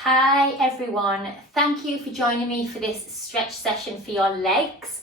Hi everyone, thank you for joining me for this stretch session for your legs.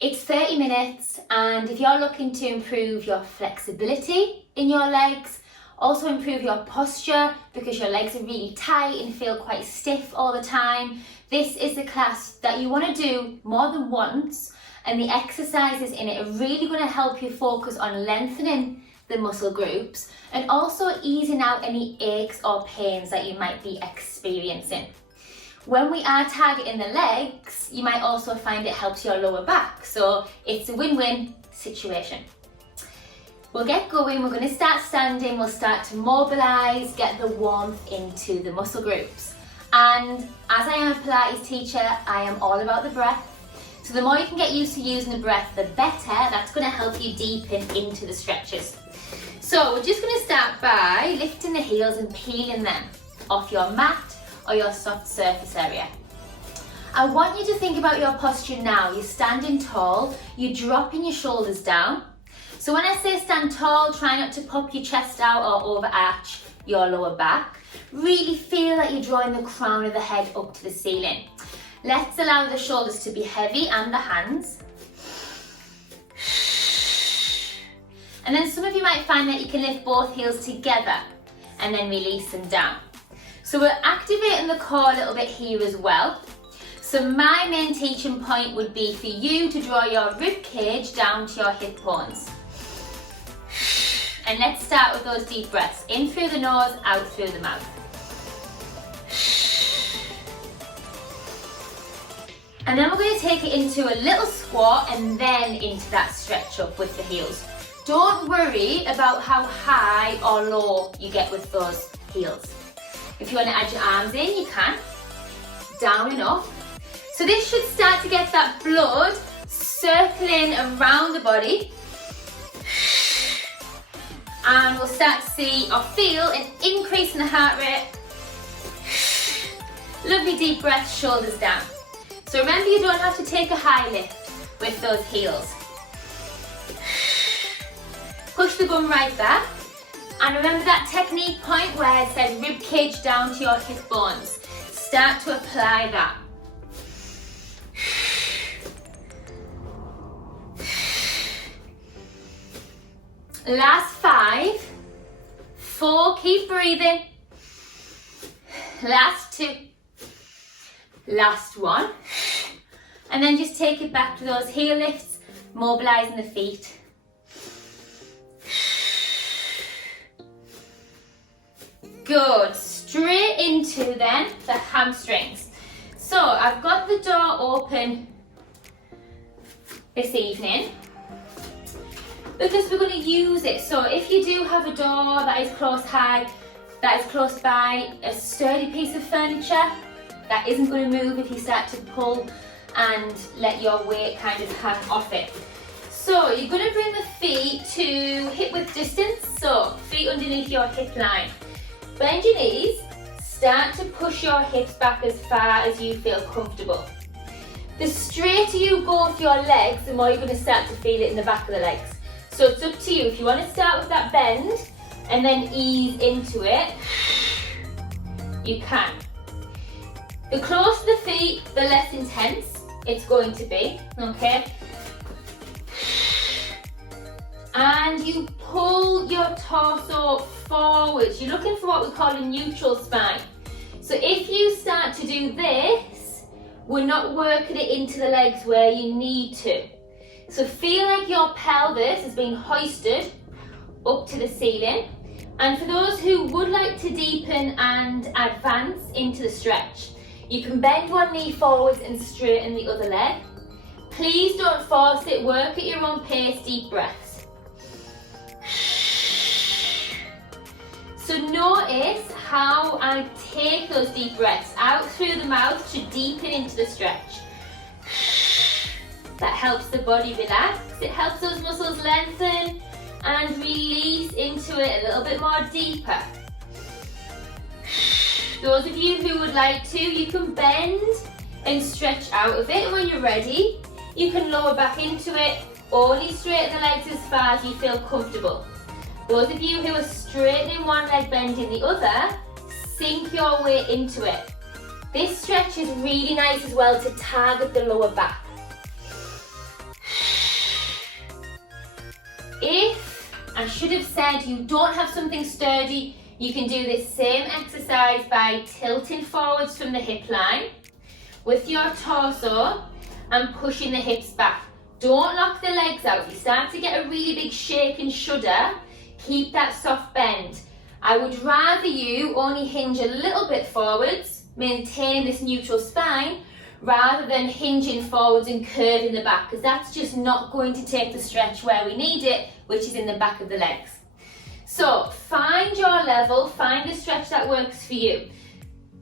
It's 30 minutes and if you're looking to improve your flexibility in your legs, also improve your posture because your legs are really tight and feel quite stiff all the time, this is the class that you want to do more than once, and the exercises in it are really going to help you focus on lengthening the muscle groups and also easing out any aches or pains that you might be experiencing. When we are targeting the legs, you might also find it helps your lower back, so it's a win-win situation. We'll get going, we're going to start standing, we'll start to mobilise, get the warmth into the muscle groups. And as I am a Pilates teacher, I am all about the breath. So the more you can get used to using the breath, the better. That's going to help you deepen into the stretches. So we're just going to start by lifting the heels and peeling them off your mat or your soft surface area. I want you to think about your posture now. You're standing tall, you're dropping your shoulders down. So when I say stand tall, try not to pop your chest out or overarch your lower back. Really feel like you're drawing the crown of the head up to the ceiling. Let's allow the shoulders to be heavy and the hands. And then some of you might find that you can lift both heels together and then release them down. So we're activating the core a little bit here as well. So my main teaching point would be for you to draw your rib cage down to your hip bones. And let's start with those deep breaths. In through the nose, out through the mouth. And then we're going to take it into a little squat and then into that stretch up with the heels. Don't worry about how high or low you get with those heels. If you want to add your arms in, you can. Down and up. So this should start to get that blood circling around the body. And we'll start to see or feel an increase in the heart rate. Lovely deep breath, shoulders down. So remember, you don't have to take a high lift with those heels. Push the bum right back. And remember that technique point where I said rib cage down to your hip bones. Start to apply that. Last 5, 4, keep breathing. Last 2, last 1. And then just take it back to those heel lifts, mobilising the feet. Good, straight into then the hamstrings. So I've got the door open this evening because we're going to use it. So if you do have a door that is close by a sturdy piece of furniture that isn't going to move if you start to pull and let your weight kind of hang off it. So you're going to bring the feet to hip width distance, so feet underneath your hip line. Bend your knees, start to push your hips back as far as you feel comfortable. The straighter you go with your legs, the more you're going to start to feel it in the back of the legs. So it's up to you. If you want to start with that bend and then ease into it, you can. The closer the feet, the less intense it's going to be, okay? And you pull your torso forwards. You're looking for what we call a neutral spine. So if you start to do this, we're not working it into the legs where you need to. So feel like your pelvis is being hoisted up to the ceiling. And for those who would like to deepen and advance into the stretch, you can bend one knee forwards and straighten the other leg. Please don't force it, work at your own pace, deep breaths. So notice how I take those deep breaths out through the mouth to deepen into the stretch. That helps the body relax, it helps those muscles lengthen and release into it a little bit more deeper. Those of you who would like to, you can bend and stretch out of it. When you're ready, you can lower back into it, only straighten the legs as far as you feel comfortable. Those of you who are straightening one leg, bending the other, sink your way into it. This stretch is really nice as well to target the lower back. If, I should have said, you don't have something sturdy, you can do this same exercise by tilting forwards from the hip line with your torso and pushing the hips back. Don't lock the legs out. If you start to get a really big shake and shudder, keep that soft bend. I would rather you only hinge a little bit forwards, maintaining this neutral spine, rather than hinging forwards and curving the back, because that's just not going to take the stretch where we need it, which is in the back of the legs. So find your level, find the stretch that works for you.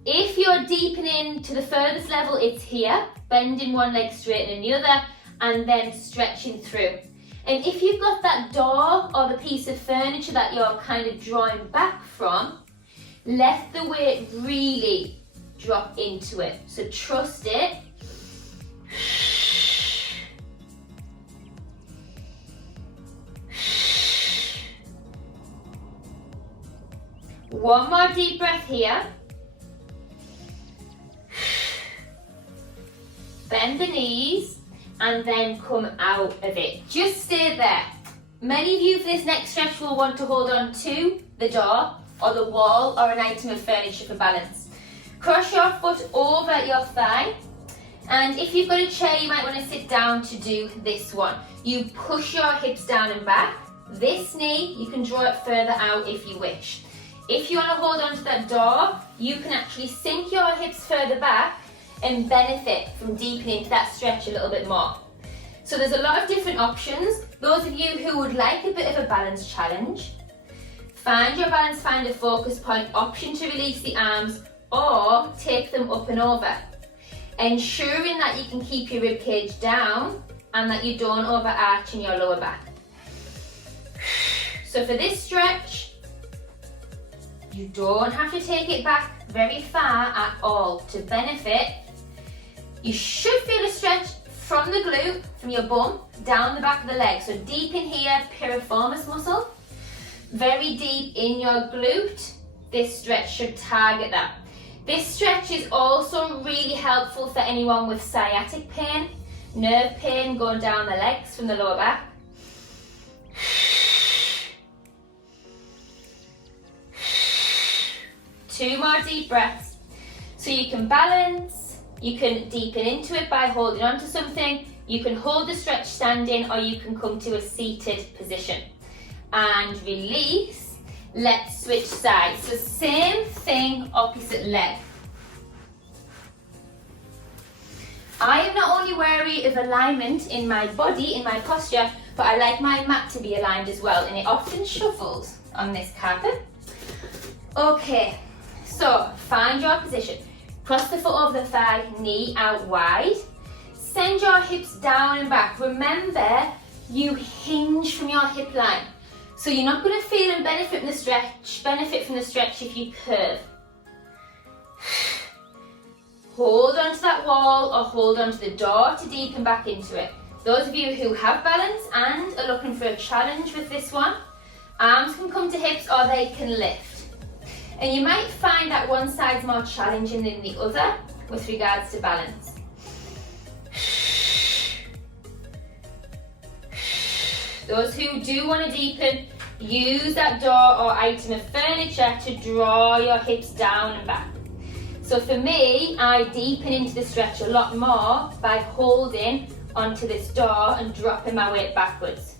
If you're deepening to the furthest level, it's here, bending one leg, straightening the other, and then stretching through. And if you've got that door or the piece of furniture that you're kind of drawing back from, let the weight really drop into it. So trust it. One more deep breath here. Bend the knees and then come out of it. Just stay there. Many of you for this next stretch will want to hold on to the door or the wall or an item of furniture for balance. Cross your foot over your thigh, and if you've got a chair you might want to sit down to do this one. You push your hips down and back. This knee, you can draw it further out if you wish. If you want to hold on to that door, you can actually sink your hips further back and benefit from deepening into that stretch a little bit more. So there's a lot of different options. Those of you who would like a bit of a balance challenge, find your balance, find a focus point, option to release the arms or take them up and over, ensuring that you can keep your rib cage down and that you don't overarch in your lower back. So for this stretch, you don't have to take it back very far at all to benefit. You should feel a stretch from the glute, from your bum, down the back of the leg. So deep in here, piriformis muscle, very deep in your glute. This stretch should target that. This stretch is also really helpful for anyone with sciatic pain, nerve pain going down the legs from the lower back. Two more deep breaths. So you can balance, you can deepen into it by holding on to something, you can hold the stretch standing, or you can come to a seated position. And release. Let's switch sides. So same thing, opposite leg. I am not only wary of alignment in my body, in my posture, but I like my mat to be aligned as well, and it often shuffles on this carpet. Okay, so find your position. Cross the foot over the thigh, knee out wide. Send your hips down and back. Remember, you hinge from your hip line. So you're not going to feel and benefit from the stretch if you curve. Hold onto that wall or hold onto the door to deepen back into it. Those of you who have balance and are looking for a challenge with this one, arms can come to hips or they can lift. And you might find that one side's more challenging than the other with regards to balance. Those who do want to deepen, use that door or item of furniture to draw your hips down and back. So for me, I deepen into the stretch a lot more by holding onto this door and dropping my weight backwards.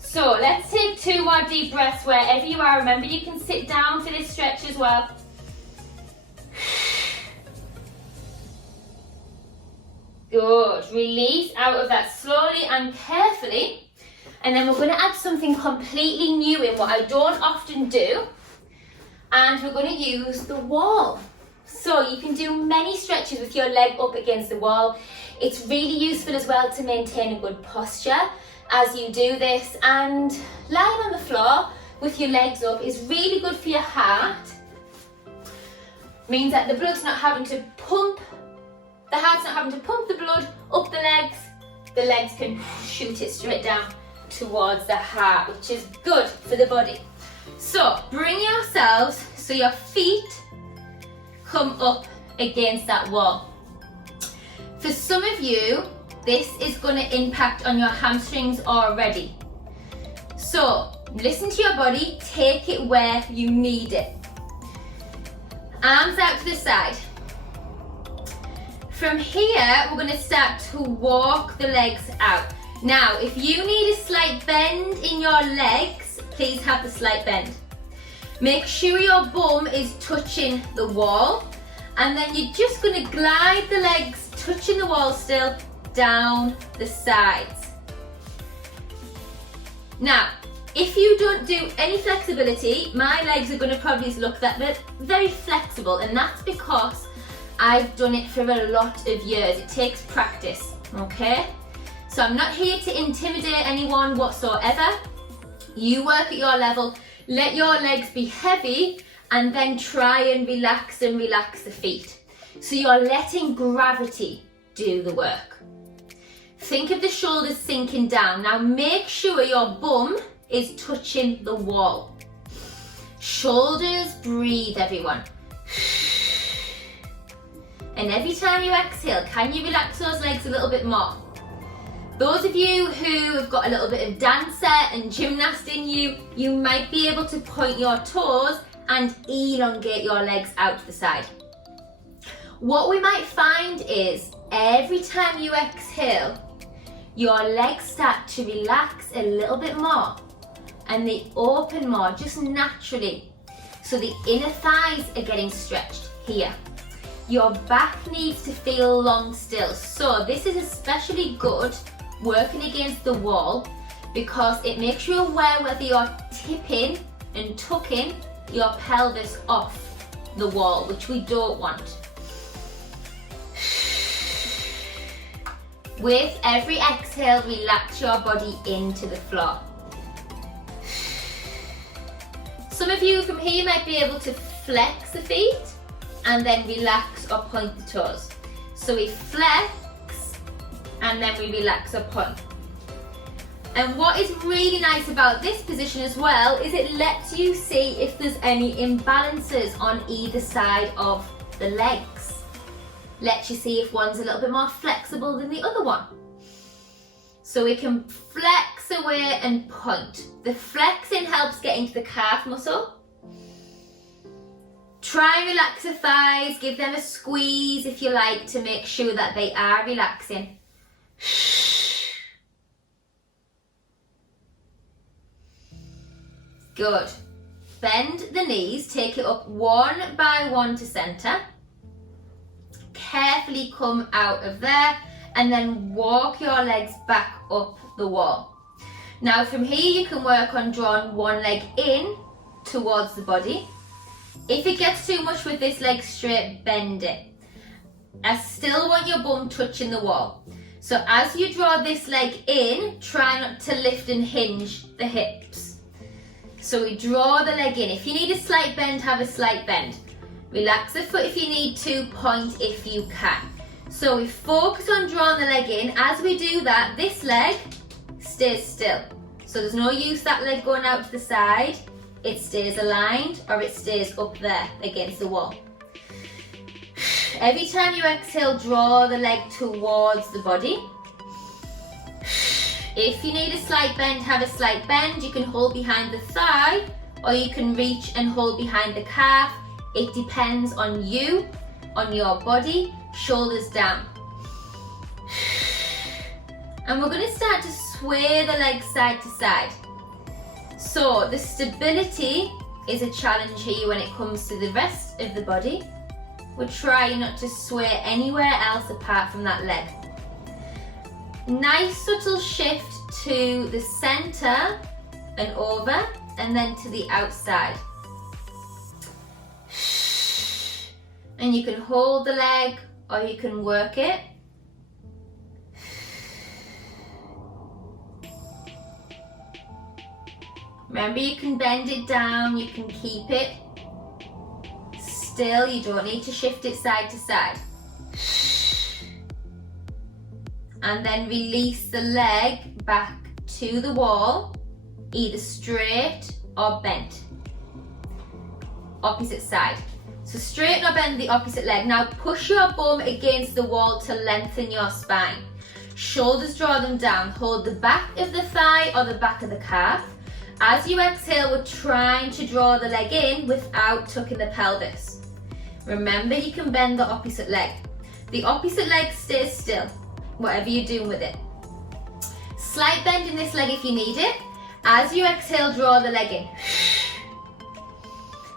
So let's take two more deep breaths wherever you are. Remember, you can sit down for this stretch as well. Good. Release out of that slowly and carefully. And then we're going to add something completely new in, what I don't often do. And we're going to use the wall. So you can do many stretches with your leg up against the wall. It's really useful as well to maintain a good posture as you do this. And lying on the floor with your legs up is really good for your heart. Means that the blood's not having to pump. The heart's not having to pump the blood up the legs can shoot it straight down towards the heart, which is good for the body. So bring yourselves so your feet come up against that wall. For some of you, this is going to impact on your hamstrings already. So listen to your body, take it where you need it. Arms out to the side. From here, we're going to start to walk the legs out. Now, if you need a slight bend in your legs, please have the slight bend. Make sure your bum is touching the wall, and then you're just going to glide the legs touching the wall still down the sides. Now, if you don't do any flexibility, my legs are going to probably look that bit very flexible, and that's because I've done it for a lot of years. It takes practice, okay? So I'm not here to intimidate anyone whatsoever. You work at your level, let your legs be heavy, and then try and relax the feet. So you're letting gravity do the work. Think of the shoulders sinking down. Now make sure your bum is touching the wall. Shoulders, breathe everyone. And every time you exhale, can you relax those legs a little bit more? Those of you who have got a little bit of dancer and gymnast in you, you might be able to point your toes and elongate your legs out to the side. What we might find is every time you exhale, your legs start to relax a little bit more and they open more just naturally. So the inner thighs are getting stretched here. Your back needs to feel long still. So this is especially good working against the wall because it makes you aware whether you're tipping and tucking your pelvis off the wall, which we don't want. With every exhale, relax your body into the floor. Some of you from here might be able to flex the feet and then relax or point the toes. So we flex and then we relax or point. And what is really nice about this position as well is it lets you see if there's any imbalances on either side of the legs. Lets you see if one's a little bit more flexible than the other one. So we can flex away and point. The flexing helps get into the calf muscle. Try and relax the thighs, give them a squeeze if you like to make sure that they are relaxing. Good. Bend the knees, take it up one by one to center. Carefully come out of there and then walk your legs back up the wall. Now from here you can work on drawing one leg in towards the body. If it gets too much with this leg straight, bend it. I still want your bum touching the wall. So as you draw this leg in, try not to lift and hinge the hips. So we draw the leg in. If you need a slight bend, have a slight bend. Relax the foot if you need to, point if you can. So we focus on drawing the leg in. As we do that, this leg stays still. So there's no use that leg going out to the side. It stays aligned or it stays up there against the wall. Every time you exhale, draw the leg towards the body. If you need a slight bend, have a slight bend. You can hold behind the thigh or you can reach and hold behind the calf. It depends on you, on your body, shoulders down. And we're going to start to sway the legs side to side. So the stability is a challenge here when it comes to the rest of the body. We're trying not to sway anywhere else apart from that leg. Nice subtle shift to the center and over and then to the outside. And you can hold the leg or you can work it. Remember, you can bend it down, you can keep it still, you don't need to shift it side to side. And then release the leg back to the wall, either straight or bent. opposite side. So straighten or bend the opposite leg. Now push your bum against the wall to lengthen your spine. Shoulders, draw them down. Hold the back of the thigh or the back of the calf. As you exhale, we're trying to draw the leg in without tucking the pelvis. Remember, you can bend the opposite leg. The opposite leg stays still, whatever you're doing with it. Slight bend in this leg if you need it. As you exhale, draw the leg in.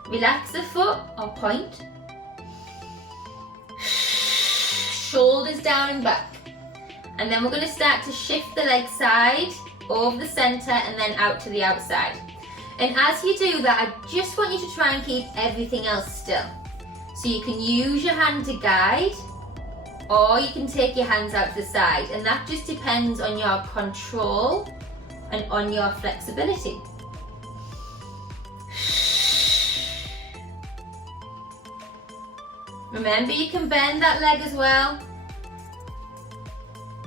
Relax the foot or point. Shoulders down and back. And then we're going to start to shift the leg side over the center and then out to the outside. And as you do that, I just want you to try and keep everything else still. So you can use your hand to guide, or you can take your hands out to the side, and that just depends on your control and on your flexibility. Remember, you can bend that leg as well.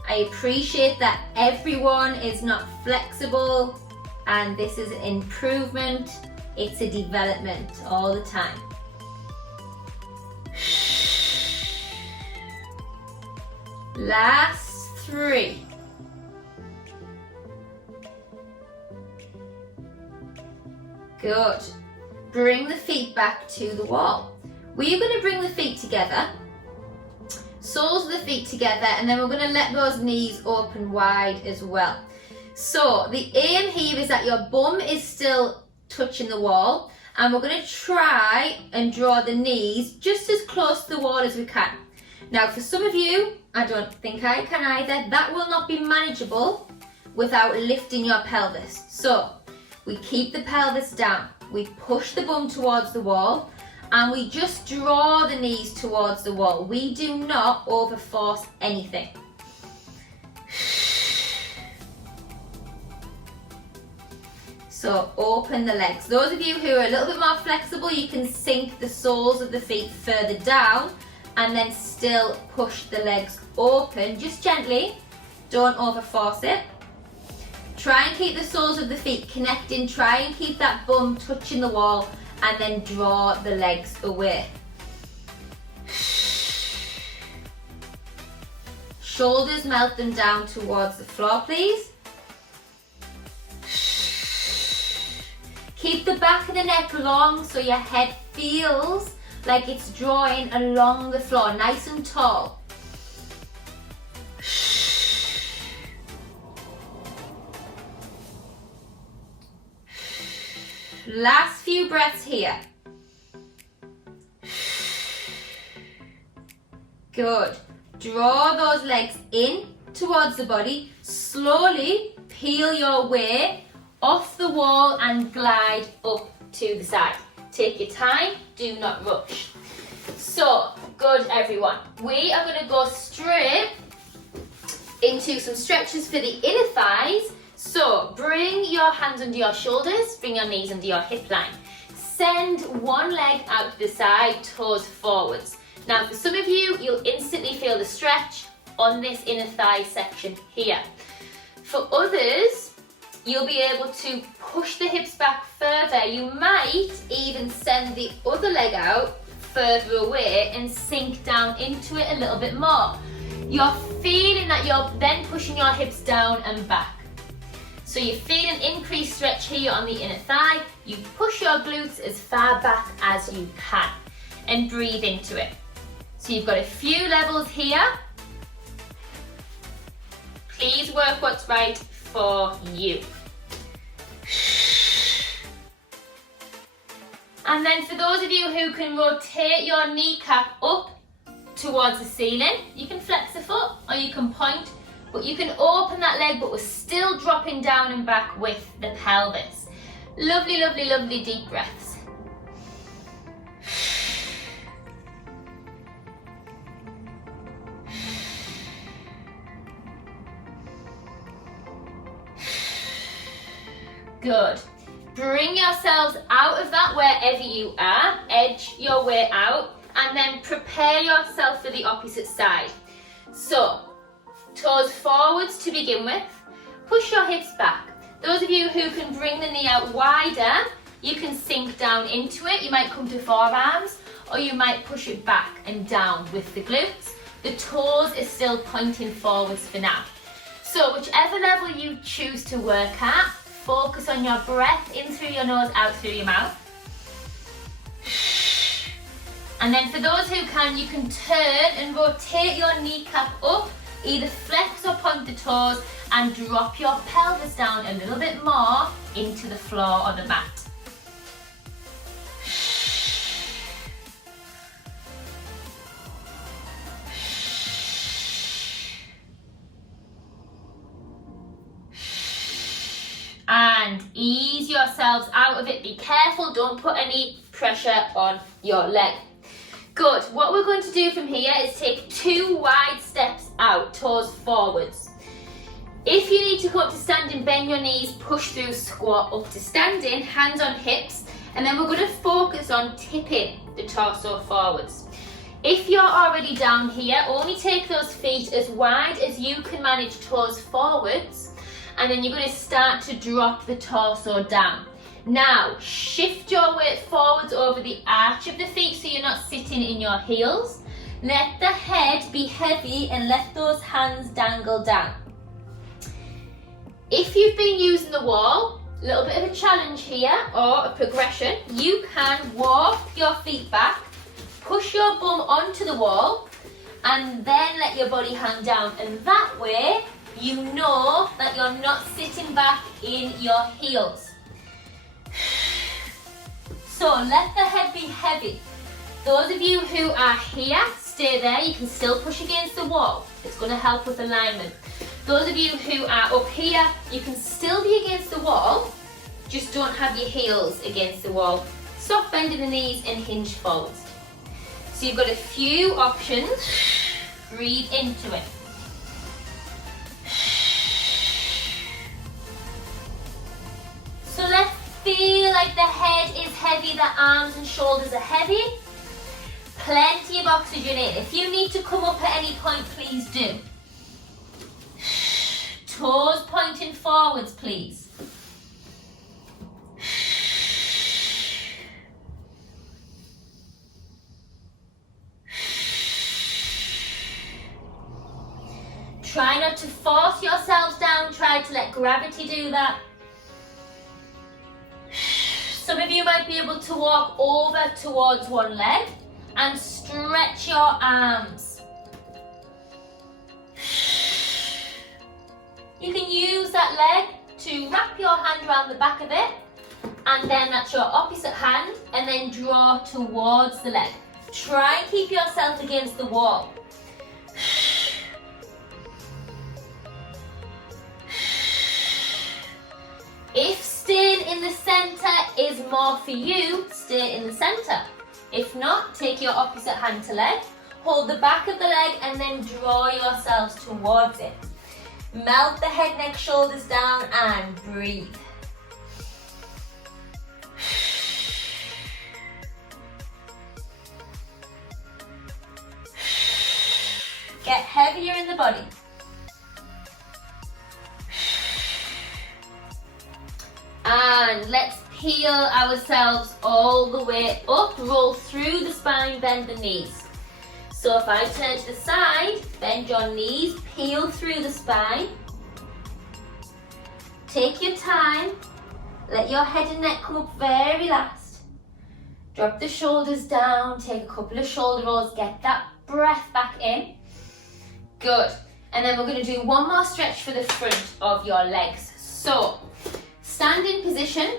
I appreciate that everyone is not flexible, and this is an improvement. It's a development all the time. Last 3. Good. Bring the feet back to the wall. We're going to bring the feet together, soles of the feet together, and then we're going to let those knees open wide as well. So the aim here is that your bum is still touching the wall, and we're going to try and draw the knees just as close to the wall as we can. Now for some of you, I don't think I can either, that will not be manageable without lifting your pelvis. So we keep the pelvis down, we push the bum towards the wall, and we just draw the knees towards the wall. We do not overforce anything. So open the legs. Those of you who are a little bit more flexible, you can sink the soles of the feet further down and then still push the legs open, just gently. Don't overforce it. Try and keep the soles of the feet connecting. Try and keep that bum touching the wall, and then draw the legs away. Shoulders, melt them down towards the floor, please. Keep the back of the neck long so your head feels like it's drawing along the floor, nice and tall. Last few breaths here. Good. Draw those legs in towards the body. Slowly peel your way off the wall and glide up to the side. Take your time, do not rush. So, good everyone. We are going to go straight into some stretches for the inner thighs. So, bring your hands under your shoulders, bring your knees under your hip line. Send one leg out to the side, toes forwards. Now, for some of you, you'll instantly feel the stretch on this inner thigh section here. For others, you'll be able to push the hips back further. You might even send the other leg out further away and sink down into it a little bit more. You're feeling that you're then pushing your hips down and back. So you're feeling increased stretch here on the inner thigh. You push your glutes as far back as you can and breathe into it. So you've got a few levels here. Please work what's right for you. And then for those of you who can rotate your kneecap up towards the ceiling, you can flex the foot or you can point, but you can open that leg, but we're still dropping down and back with the pelvis. Lovely, lovely, lovely deep breaths. Good. Bring yourselves out of that wherever you are, edge your way out, and then prepare yourself for the opposite side. So, toes forwards to begin with, push your hips back. Those of you who can bring the knee out wider, you can sink down into it. You might come to forearms, or you might push it back and down with the glutes. The toes are still pointing forwards for now. So whichever level you choose to work at, focus on your breath in through your nose, out through your mouth. And then for those who can, you can turn and rotate your kneecap up, either flex or point the toes, and drop your pelvis down a little bit more into the floor or the mat. And ease yourselves out of it. Be careful, don't put any pressure on your leg. Good. What we're going to do from here is take 2 wide steps out, toes forwards. If you need to come up to standing, bend your knees, push through, squat up to standing, hands on hips, and then we're going to focus on tipping the torso forwards. If you're already down here, only take those feet as wide as you can manage, toes forwards, and then you're going to start to drop the torso down. Now, shift your weight forwards over the arch of the feet so you're not sitting in your heels. Let the head be heavy and let those hands dangle down. If you've been using the wall, a little bit of a challenge here, or a progression, you can walk your feet back, push your bum onto the wall, and then let your body hang down. And that way, you know that you're not sitting back in your heels. So let the head be heavy. Those of you who are here, stay there. You can still push against the wall. It's going to help with alignment. Those of you who are up here, you can still be against the wall, just don't have your heels against the wall. Stop bending the knees and hinge forwards. So you've got a few options. Breathe into it. So let's feel like the head is heavy, the arms and shoulders are heavy. Plenty of oxygen in. If you need to come up at any point, please do. Toes pointing forwards, please. Try not to force yourselves down. Try to let gravity do that. Some of you might be able to walk over towards one leg and stretch your arms. You can use that leg to wrap your hand around the back of it, and then that's your opposite hand, and then draw towards the leg. Try and keep yourself against the wall. If staying in the centre is more for you, stay in the centre. If not, take your opposite hand to leg, hold the back of the leg and then draw yourselves towards it. Melt the head, neck, shoulders down and breathe. Get heavier in the body. And let's peel ourselves all the way up, roll through the spine, bend the knees. So if I turn to the side, bend your knees, peel through the spine. Take your time, let your head and neck come up very last. Drop the shoulders down, take a couple of shoulder rolls, get that breath back in. Good. And then we're going to do one more stretch for the front of your legs. So, stand in position,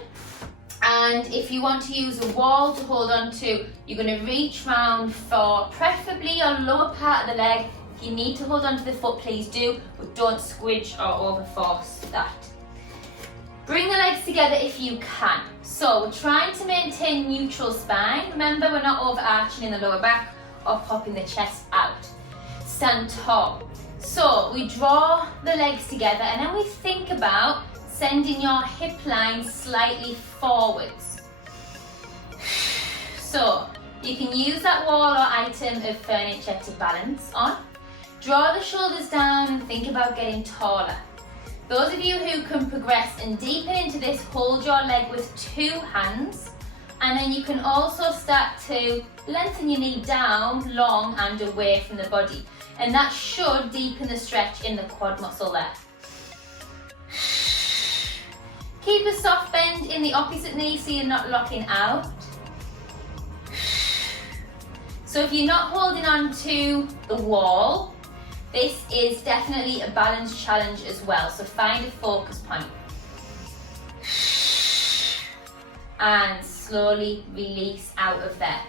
and if you want to use a wall to hold on to, you're going to reach round for preferably your lower part of the leg. If you need to hold on to the foot, please do, but don't squidge or overforce that. Bring the legs together if you can. So we're trying to maintain neutral spine. Remember, we're not overarching in the lower back or popping the chest out. Stand tall. So we draw the legs together, and then we think about sending your hip line slightly forwards. So you can use that wall or item of furniture to balance on. Draw the shoulders down and think about getting taller. Those of you who can progress and deepen into this, hold your leg with 2 hands, and then you can also start to lengthen your knee down, long and away from the body, and that should deepen the stretch in the quad muscle there. Keep a soft bend in the opposite knee so you're not locking out. So if you're not holding on to the wall, this is definitely a balance challenge as well, so find a focus point. And slowly release out of there.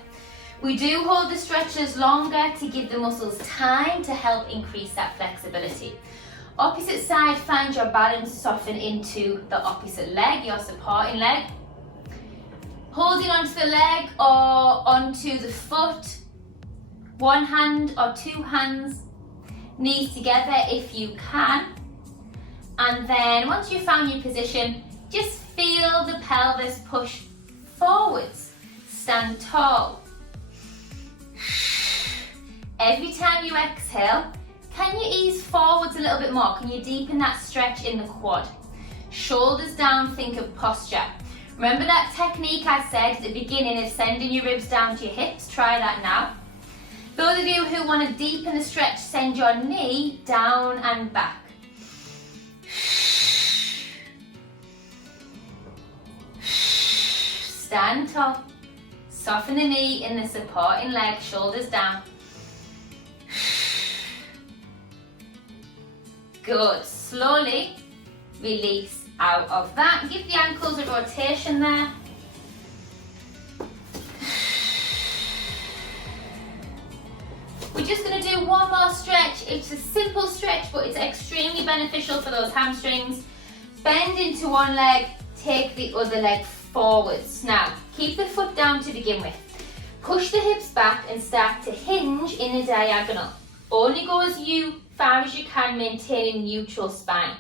We do hold the stretches longer to give the muscles time to help increase that flexibility. Opposite side, find your balance, soften into the opposite leg, your supporting leg. Holding onto the leg or onto the foot, 1 hand or 2 hands, knees together if you can. And then once you've found your position, just feel the pelvis push forwards. Stand tall. Every time you exhale, can you ease forwards a little bit more? Can you deepen that stretch in the quad? Shoulders down, think of posture. Remember that technique I said at the beginning of sending your ribs down to your hips? Try that now. Those of you who want to deepen the stretch, send your knee down and back. Stand tall. Soften the knee in the supporting leg, shoulders down. Good. Slowly release out of that. Give the ankles a rotation there. We're just going to do one more stretch. It's a simple stretch, but it's extremely beneficial for those hamstrings. Bend into one leg, take the other leg forwards. Now, keep the foot down to begin with. Push the hips back and start to hinge in a diagonal. Only go as far as you can, maintaining neutral spine.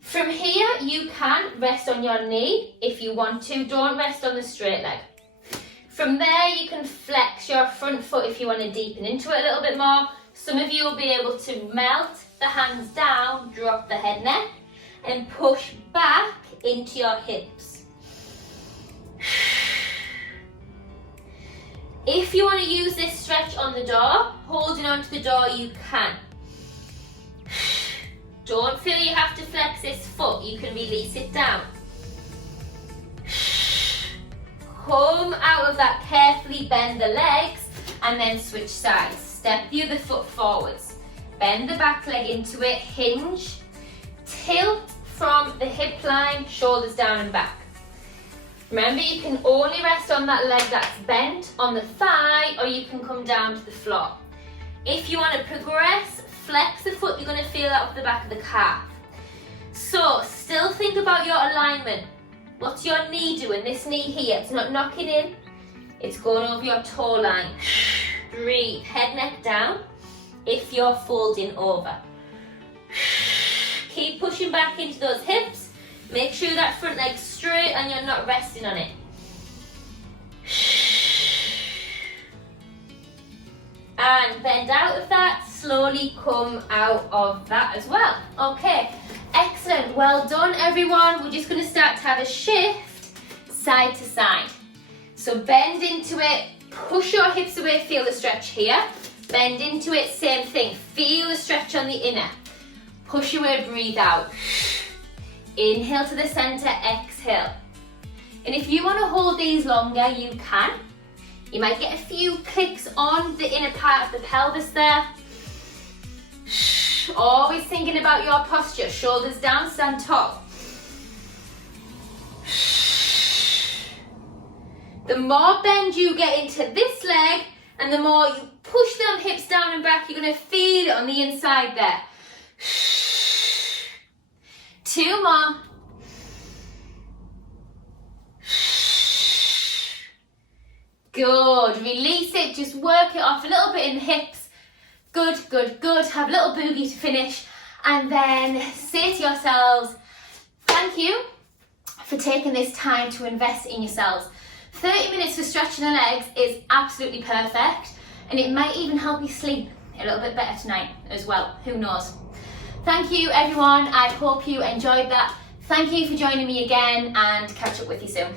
From here, you can rest on your knee if you want to. Don't rest on the straight leg. From there, you can flex your front foot if you want to deepen into it a little bit more. Some of you will be able to melt the hands down, drop the head neck, and push back into your hips. If you want to use this stretch on the door, holding onto the door, you can. Don't feel you have to flex this foot, you can release it down. Come out of that, carefully bend the legs and then switch sides. Step the other foot forwards. Bend the back leg into it, hinge, tilt from the hip line, shoulders down and back. Remember, you can only rest on that leg that's bent on the thigh, or you can come down to the floor. If you want to progress, flex the foot, you're going to feel that off the back of the calf. So, still think about your alignment. What's your knee doing? This knee here, it's not knocking in, it's going over your toe line. Breathe, head, neck down if you're folding over. Keep pushing back into those hips. Make sure that front leg's straight and you're not resting on it. And bend out of that, slowly come out of that as well. Okay, excellent, well done everyone. We're just going to start to have a shift side to side. So bend into it, push your hips away, feel the stretch here. Bend into it, same thing, feel the stretch on the inner. Push away, breathe out. Inhale to the center, exhale. And if you want to hold these longer, you can. You might get a few clicks on the inner part of the pelvis there. Always thinking about your posture. Shoulders down, stand tall. The more bend you get into this leg, and the more you push them hips down and back, you're going to feel it on the inside there. 2 more. Good. Release it. Just work it off a little bit in the hips. Good, good, good. Have a little boogie to finish. And then say to yourselves, thank you for taking this time to invest in yourselves. 30 minutes for stretching the legs is absolutely perfect. And it might even help you sleep a little bit better tonight as well. Who knows? Thank you everyone, I hope you enjoyed that. Thank you for joining me again and catch up with you soon.